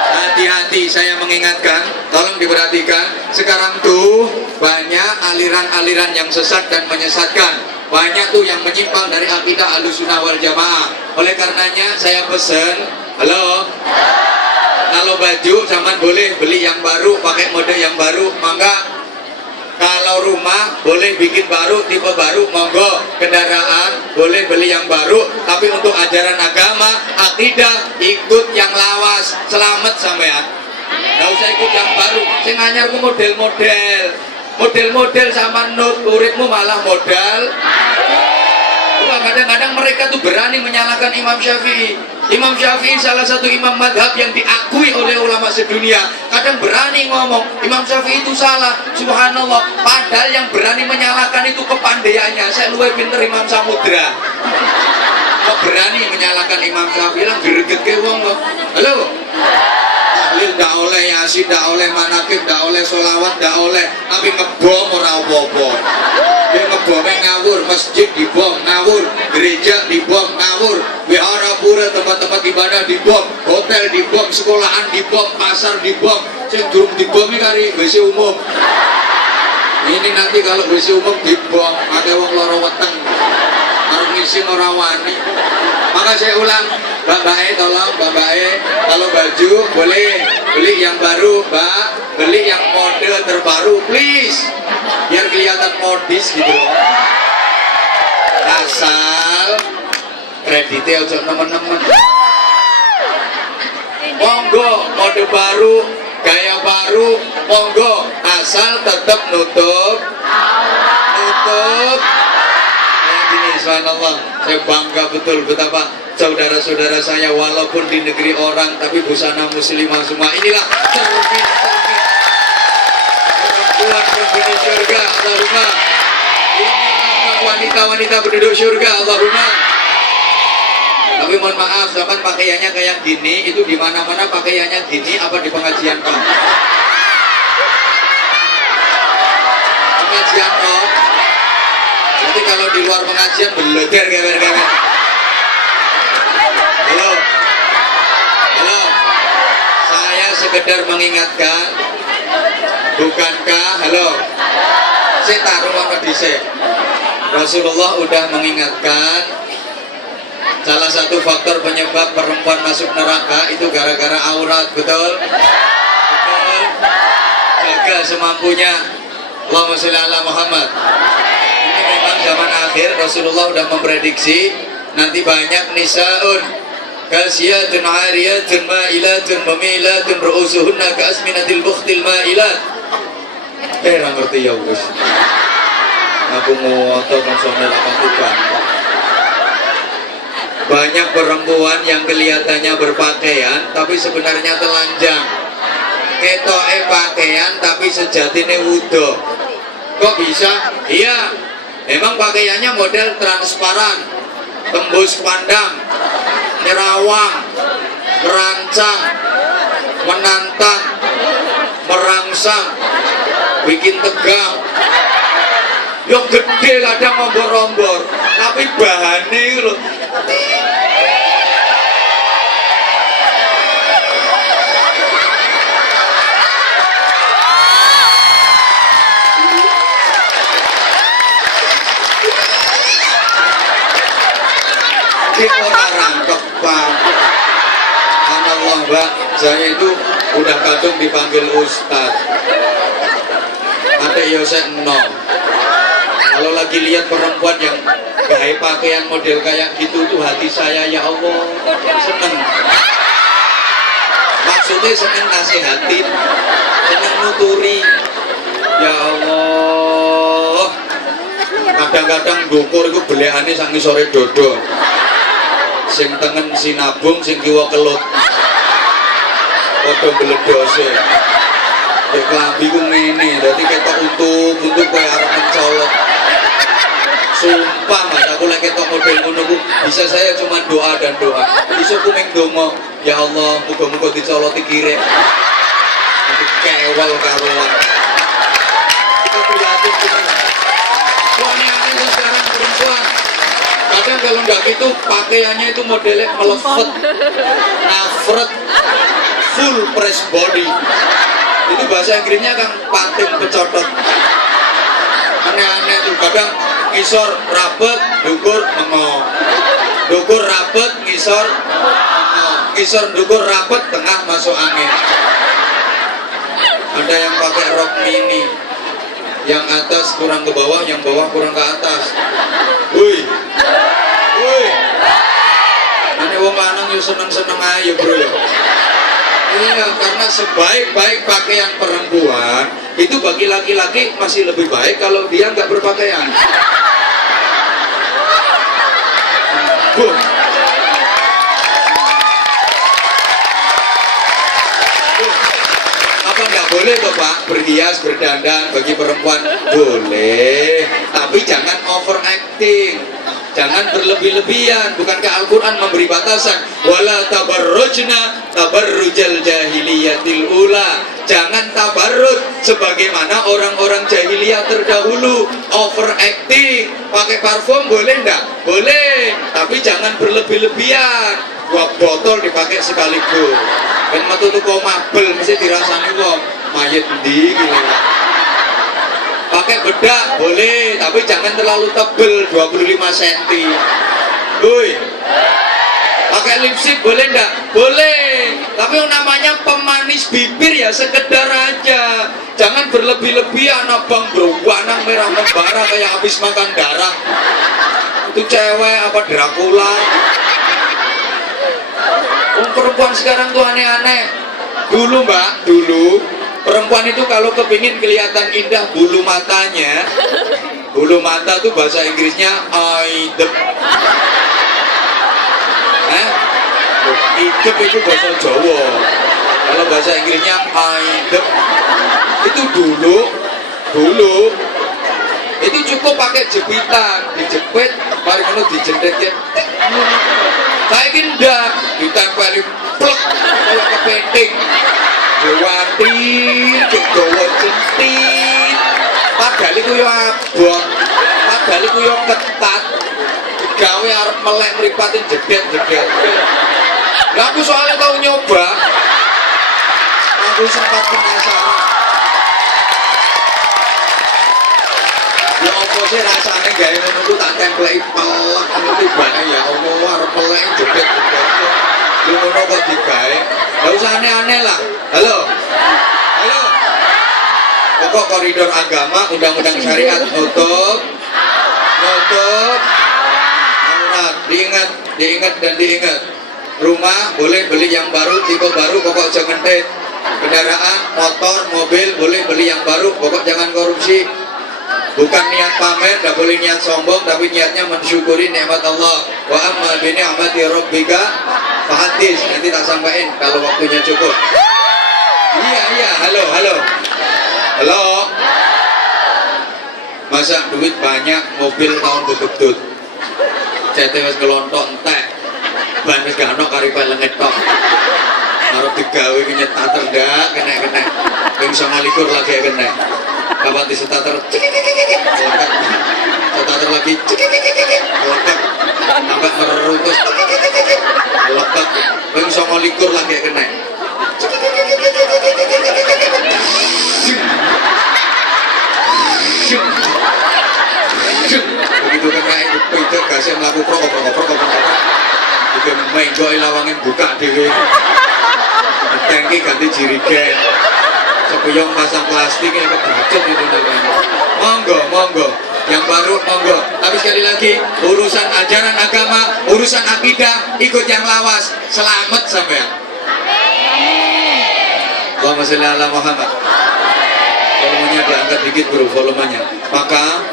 Hati-hati, saya mengingatkan, tolong diperhatikan. Sekarang tuh banyak aliran-aliran yang sesat dan menyesatkan. Banyak tuh yang menyimpang dari akidah Ahlussunnah wal Jamaah. Oleh karenanya saya pesen, halo? Kalau baju zaman boleh beli yang baru, pakai mode yang baru, mangga. Kalau rumah boleh bikin baru, tipe baru, monggo. Kendaraan boleh beli yang baru, tapi untuk ajaran agama, akidah, ikut yang lawas. Selamat sampean. Nggak usah ikut yang baru. Sing anyar ku model-model. Model-model sama nut, uripmu malah modal. Kadang-kadang mereka tuh berani menyalahkan Imam Syafi'i. Imam Syafi'i salah satu imam madhab yang diakui oleh ulama sedunia. Kadang berani ngomong Imam Syafi'i itu salah, subhanallah. Padahal yang berani menyalahkan itu kepandaiannya. Saya luwih pinter Imam Samudra. Kok berani menyalahkan Imam Syafi'i, lang greget ke wong kok. Halo? Tahlil ndak oleh, yasin ndak oleh, manakib ndak oleh, sholawat ndak oleh, tapi ngebom ora apa-apa. Dia ngebomnya ngawur, masjid dibom ngawur, gereja dibom ngawur, wihara pura tempat-tempat ibadah dibom, hotel dibom, sekolahan dibom, pasar dibom. Sing durung dibom iki kari WC umum. Ini nanti kalau WC umum dibom, akeh wong lara weteng. Arep ngisi ora wani. Maka saya ulang, Mbak tolong Mbak kalau baju boleh beli yang baru, Mbak, beli yang mode terbaru, please, biar kelihatan modis gitu loh. Asal kreditnya ojo nemen-nemen. Monggo mode baru, gaya baru, monggo, asal tetap nutup. Subhanallah, saya bangga betul betapa saudara-saudara saya walaupun di negeri orang tapi busana muslimah semua. Inilah cermin perempuan penghuni surga, Allahumma. Inilah wanita-wanita penduduk surga, Allahumma. Tapi mohon maaf, zaman pakaiannya kayak gini, itu di mana-mana pakaiannya gini apa di pengajian kok? Pengajian kok. Nanti kalau di luar pengajian beleger kewer-kewer. Halo, halo, saya sekedar mengingatkan, bukankah, halo, saya taruh sama dhisik. Rasulullah udah mengingatkan, salah satu faktor penyebab perempuan masuk neraka itu gara-gara aurat, betul? Betul. Jaga semampunya. Allahumma sholli ala Muhammad. Ini memang zaman akhir Rasulullah sudah memprediksi nanti banyak nisaun kasiyatun ariyatun ma'ilatun mamilatun ru'usuhunna ka'asminatil bukhtil ma'ilat. Ra ngerti ya wis. Aku mau atau konsumel akan tukang. Banyak perempuan yang kelihatannya berpakaian tapi sebenarnya telanjang. Ketoke pakaian tapi sejatine wudo. Kok bisa? Iya, memang pakaiannya model transparan, tembus pandang, nerawang, merancang, menantang, merangsang, bikin tegang. Yo gede kadang ngombor-ombor, tapi bahannya itu loh. Orang rangkep bang, Allah Mbak, saya itu udah kadung dipanggil Ustad. Ada Yosef no. Kalau lagi lihat perempuan yang gaya pakaian model kayak gitu tuh hati saya ya Allah seneng. Maksudnya seneng nasihatin, seneng nuturi. Ya Allah. Kadang-kadang dukur itu beliannya sangi sore dodo. Sing tengen sinabung, sing kiwa kelut. Padha bledose. Ya klambi ku ngene, dadi ketok untuk kaya arep mencolot. Sumpah Mas, aku lek ketok model ngono ku bisa saya cuma doa dan doa. Iso ku ming donga, ya Allah, muga-muga dicoloti kirek. Nanti kewel karuan. Kita prihatin cuma wanita itu sekarang perempuan. Kadang kalau enggak gitu pakaiannya itu modelnya melevet, nafret, full press body. Itu bahasa Inggrisnya kan pating pecotot. Aneh-aneh tuh, kadang ngisor rapet, dukur mengong. Dukur rapet, ngisor mengong. Ngisor dukur rapet, tengah masuk angin. Ada yang pakai rok mini, yang atas kurang ke bawah, yang bawah kurang ke atas. Woi, woi, ini wong lanang yo seneng-seneng ayo bro ya. Iya, karena sebaik-baik pakaian perempuan itu bagi laki-laki masih lebih baik kalau dia nggak berpakaian. Boom. Apa nggak boleh toh Pak berhias berdandan bagi perempuan? Boleh, tapi jangan overacting. Jangan berlebih-lebihan. Bukankah Al-Quran memberi batasan? Wala tabarrujna tabarrujal jahiliyatil ula. Jangan tabarruj sebagaimana orang-orang jahiliyah terdahulu. Overacting. Pakai parfum boleh enggak? Boleh. Tapi jangan berlebih-lebihan. 2 botol dipakai sekaligus. Kan metu tuku mabel mesti dirasani wong. Mayit ndi gitu. Pakai bedak boleh, tapi jangan terlalu tebel 25 cm. Woi. Pakai lipstick boleh enggak? Boleh. Tapi yang namanya pemanis bibir ya sekedar aja. Jangan berlebih-lebihan abang berwarna merah membara kayak habis makan darah. Itu cewek apa Dracula? Perempuan sekarang tuh aneh-aneh. Dulu Mbak, dulu perempuan itu kalau kepingin kelihatan indah bulu matanya, bulu mata tuh bahasa Inggrisnya idep. Idep itu bahasa Jawa. Kalau bahasa Inggrisnya idep. Itu dulu itu cukup pakai jepitan, dijepit, mari ngono dijendet ya. Saya indah, ditempeli plek kayak kepiting. Dewati, cek dawa jentit. Padahal iku yo abot. Padahal iku yo ketat. Gawe arep melek mripatin jedet-jedet. Lah aku soalnya tau nyoba. Aku sempat penasaran. Ya apa sih rasane gawe ngono ku tak templeki pelek ngono banget ya Allah arep melek jedet-jedet. Lu ngono kok digawe. Gak usah aneh-aneh lah. Halo. Pokok koridor agama, undang-undang syariat nutup. Aurat. Diingat. Rumah boleh beli yang baru, tipe baru, pokok jangan tet. Kendaraan, motor, mobil boleh beli yang baru, pokok jangan korupsi. Bukan niat pamer, gak boleh niat sombong, tapi niatnya mensyukuri nikmat Allah. Wa amma bi ni'mati rabbika fahadis. Nanti tak sampaikan kalau waktunya cukup. Iya, halo. Masa duit banyak, mobil tahun bebetut. Cete wis kelontok entek. Ban wis gak ono kari pelengit tok. Arep digawe nyetater ndak kena. Ping 29 lagi kena. Kapan disetater? Setater lagi. Lekat. Sampai merutus. Lekat. Ping 29 lagi kena. Begitu kan kayak itu gasnya melakukan prokop juga menggoi lawangin buka dewe ini ganti jirigen. Sepuyong pasang plastik yang kebacok itu namanya. Monggo. Yang baru monggo. Tapi sekali lagi, urusan ajaran agama, urusan akidah, ikut yang lawas. Selamat sampean. Allahumma sholli ala Muhammad. Volumenya diangkat dikit bro, volumenya. Maka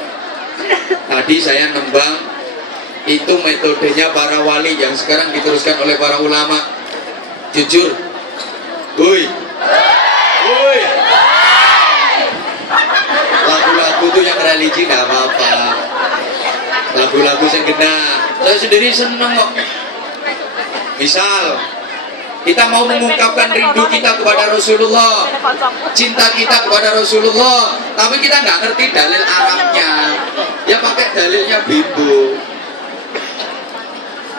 tadi saya nembang itu metodenya para wali yang sekarang diteruskan oleh para ulama. Jujur, lagu-lagu itu yang religi tidak apa-apa. Lagu-lagu yang kena, saya sendiri seneng kok. Misal kita mau mengungkapkan rindu kita kepada Rasulullah, cinta kita kepada Rasulullah, tapi kita nggak ngerti dalil Arabnya, ya pakai dalilnya Bibo.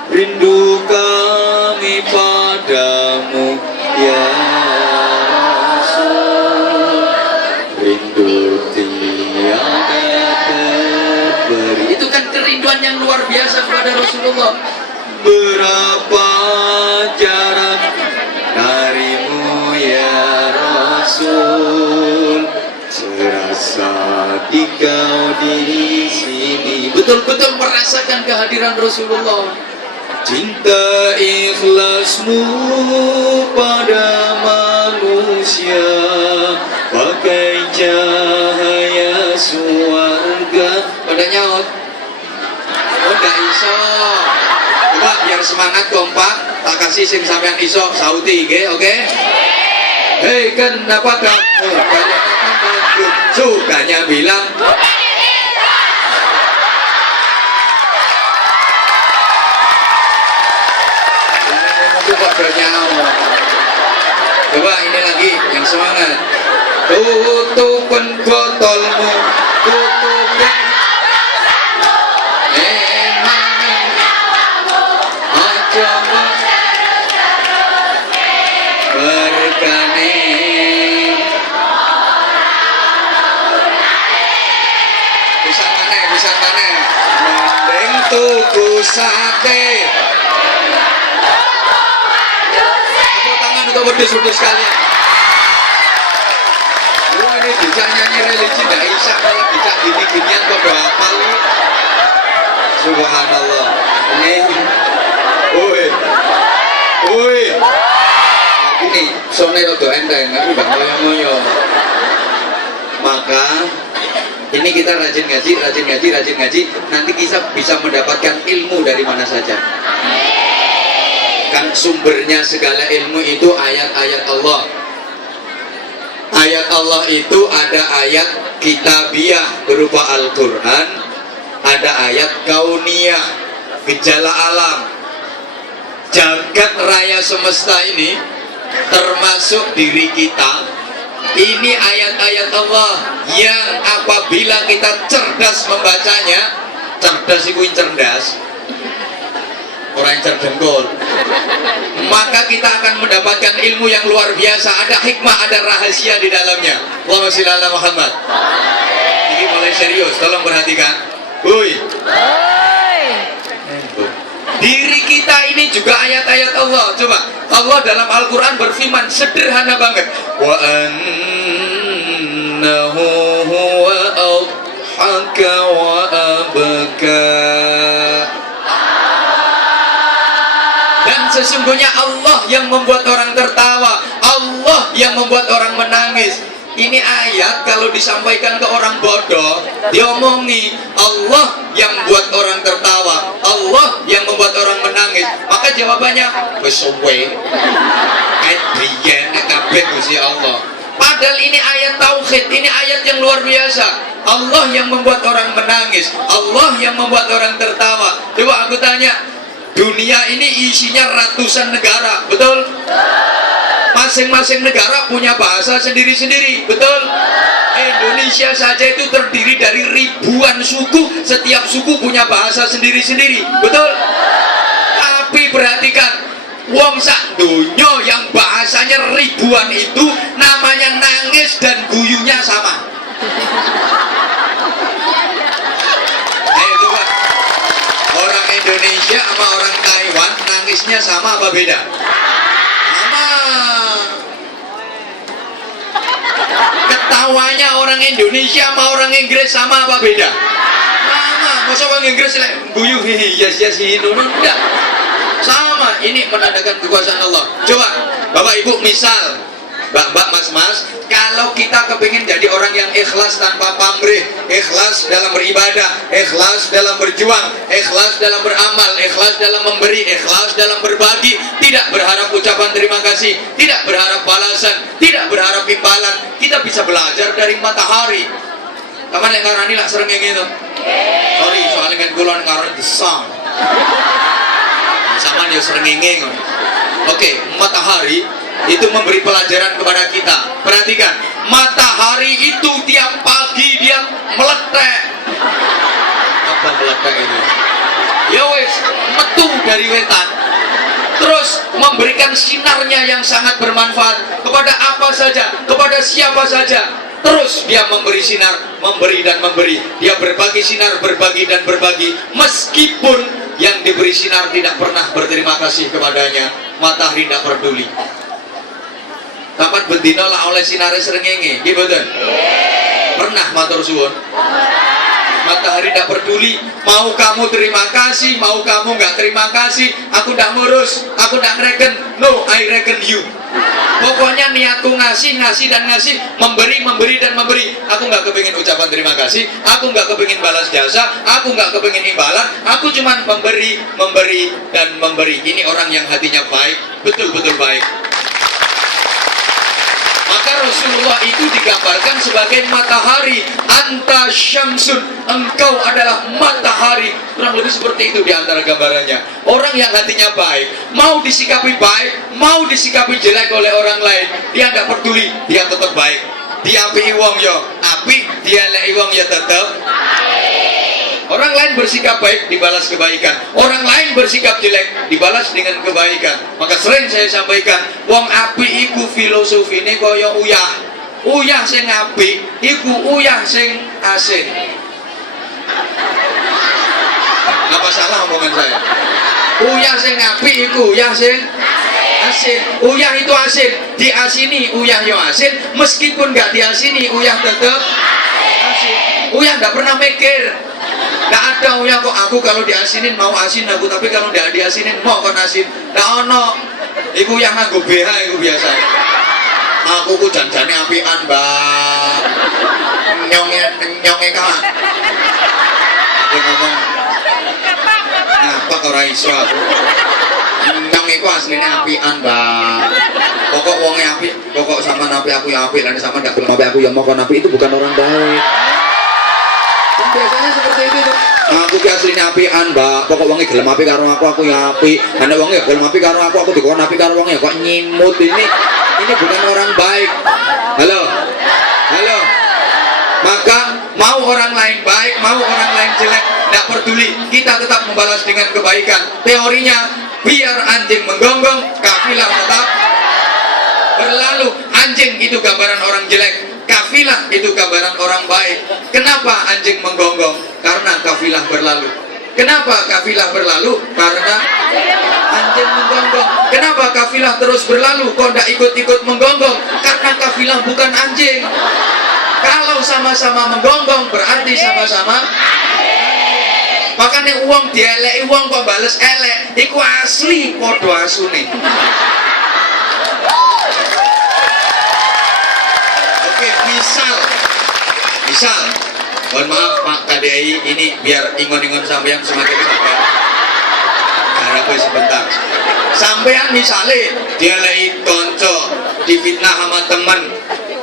Rindu kami padamu ya Rasul, rindu tiada terberi. Itu kan kerinduan yang luar biasa kepada Rasulullah. Berapa jarak darimu ya Rasul, serasa di kau di sini. Betul-betul merasakan kehadiran Rasulullah. Cinta ikhlasmu pada manusia bagai cahaya surga. Pada nyaut, nggak iso. Coba biar semangat kompak, tak kasih sing sampean iso sauti, oke? Hei, kenapa kamu banyak mengagum? Sukanya bilang coba ini lagi yang semangat. Tutupkan botolmu, tutupkan aja berkane. Bisa mana mending tuku sate. Untuk wedus-wedus kalian. Wah, ini bisa nyanyi religi nggak bisa kalau bisa gini-ginian kok hafal. Subhanallah. Woi. Ini sone rada enteng, tapi bang moyo-moyo. Maka ini kita rajin ngaji. Nanti kita bisa mendapatkan ilmu dari mana saja. Kan sumbernya segala ilmu itu ayat-ayat Allah. Ayat Allah itu ada ayat kitabiah berupa Al-Quran, ada ayat kauniyah, gejala alam. Jagat raya semesta ini termasuk diri kita. Ini ayat-ayat Allah yang apabila kita cerdas membacanya, cerdas itu cerdas, orang cerdengkol, maka kita akan mendapatkan ilmu yang luar biasa. Ada hikmah, ada rahasia di dalamnya. Allahumma sholli ala Muhammad. Ini mulai serius, tolong perhatikan. Diri kita ini juga ayat-ayat Allah. Coba, Allah dalam Al-Quran berfirman sederhana banget. Wa annahu huwa adhaka wa abka. Sesungguhnya Allah yang membuat orang tertawa, Allah yang membuat orang menangis. Ini ayat kalau disampaikan ke orang bodoh, diomongi Allah yang buat orang tertawa, Allah yang membuat orang menangis. Maka jawabannya wis suwe. Adrian kabeh Gusti Allah. Padahal ini ayat tauhid, ini ayat yang luar biasa. Allah yang membuat orang menangis, Allah yang membuat orang tertawa. Coba aku tanya, dunia ini isinya ratusan negara, betul? Masing-masing negara punya bahasa sendiri-sendiri, betul? Indonesia saja itu terdiri dari ribuan suku, setiap suku punya bahasa sendiri-sendiri, betul? Tapi perhatikan, wong sak donya yang bahasanya ribuan itu namanya nangis dan guyunya sama. Orang Indonesia sama orang Taiwan nangisnya sama apa beda? Sama. Jawanya orang Indonesia sama orang Inggris sama apa beda? Sama. Masa orang Inggris guyu yes enggak. Sama. Ini menandakan kekuasaan Allah. Coba Bapak Ibu misal, Mbak, Mas, kalau kita kepingin jadi orang yang ikhlas tanpa pamrih, ikhlas dalam beribadah, ikhlas dalam berjuang, ikhlas dalam beramal, ikhlas dalam memberi, ikhlas dalam berbagi, tidak berharap ucapan terima kasih, tidak berharap balasan, tidak berharap imbalan, kita bisa belajar dari matahari. Kapan yang ngarani lah sering yang itu? Sorry, soalnya kan gulon ngarani desang. Sama dia sering ngengeng. Oke, matahari itu memberi pelajaran kepada kita. Perhatikan, matahari itu tiap pagi dia meletek. Apa meletek ini? Ya wes, metu dari wetan, terus memberikan sinarnya yang sangat bermanfaat kepada apa saja, kepada siapa saja. Terus dia memberi sinar, memberi dan memberi. Dia berbagi sinar, berbagi dan berbagi. Meskipun yang diberi sinar tidak pernah berterima kasih kepadanya, matahari tidak peduli. Kapan bendino lah oleh sinare srengenge, nggih mboten? Pernah matur suwun. Matahari tidak peduli, mau kamu terima kasih, mau kamu nggak terima kasih, aku tidak ngurus, aku tidak reckon, no, I reckon you. Pokoknya niatku ngasih, ngasih dan ngasih, memberi, memberi dan memberi. Aku nggak kepingin ucapan terima kasih, aku nggak kepingin balas jasa, aku nggak kepingin imbalan, aku cuma memberi, memberi dan memberi. Ini orang yang hatinya baik, betul-betul baik. Maka Rasulullah itu digambarkan sebagai matahari. Anta syamsun, engkau adalah matahari. Kurang lebih seperti itu diantara gambarannya. Orang yang hatinya baik, mau disikapi baik, mau disikapi jelek oleh orang lain, dia tidak peduli, dia tetap baik. Dia api wong yo api, dia lek wong ya tetap. Orang lain bersikap baik dibalas kebaikan, orang lain bersikap jelek dibalas dengan kebaikan. Maka sering saya sampaikan, wong api iku filosofine kaya uyah. Uyah sing apik iku uyah sing asin. Apa salah omongan saya? Uyah sing apik iku uyah sing asin. Uyah itu asin, diasini uyah yo asin, meskipun nggak diasini uyah tetap asin. Uyah nggak pernah mikir. Nggak ada uyah kok aku kalau diasinin mau asin aku, tapi kalau nggak diasinin mau kon asin. Nggak ono. Iku yang nganggo BH iku biasa. Aku ku janjane apian, Mbak. Nyonge kalah. Aku ngomong. Apa kok ora iso aku? Nyong iku asline apian, Mbak. Pokok wonge apik, pokok sampean apik aku ya apik, lan sampean ndak gelem apik aku ya mau kon apik, itu bukan orang baik. Biasanya seperti itu tuh. Aku ki asline apian, Mbak. Pokok wonge gelem apik karo aku ya apik. Nek wonge gelem apik karo aku dikon apik karo wonge kok nyimut. Ini bukan orang baik. Halo. Halo. Maka mau orang lain baik, mau orang lain jelek, tidak peduli. Kita tetap membalas dengan kebaikan. Teorinya, biar anjing menggonggong, kafilah tetap berlalu. Anjing itu gambaran orang jelek, kafilah itu gambaran orang baik. Kenapa anjing menggonggong? Karena kafilah berlalu. Kenapa kafilah berlalu? Karena anjing menggonggong. Kenapa kafilah terus berlalu? Kok tidak ikut-ikut menggonggong? Karena kafilah bukan anjing. Kalau sama-sama menggonggong berarti sama-sama. Makanya uang dieleki uang kok bales elek, iku asli podo asune. Oke, misal, mohon maaf Pak KDI, ini biar ingon-ingon sampean semakin sabar. Karena gue sebentar. Sampean misalnya dieleki konco, difitnah sama teman,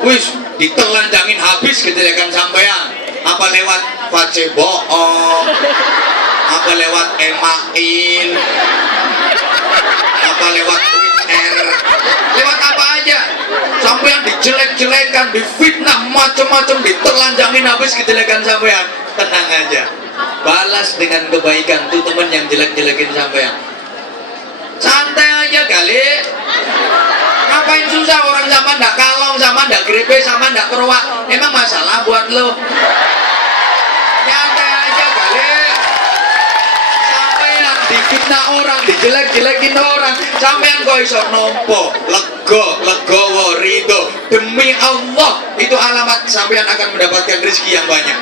wis ditelanjangin habis kejelekan sampean. Apa lewat Facebook, apa lewat email, apa lewat Twitter, lewat apa aja sampean dijelek-jelekan, difitnah macam-macam, ditelanjangin habis kejelekan sampean. Tenang aja, balas dengan kebaikan tuh teman yang jelek-jelekin sampean. Santai aja kali. Ngapain susah, orang sama ndak kalong, sama ndak grepe, sama ndak kerowak. Emang masalah buat lo? Nyantai aja kali. Sampai yang di difitnah orang, dijelek-jelekin orang, sampean kok iso nompo, legowo, ridho demi Allah, itu alamat sampean akan mendapatkan rezeki yang banyak.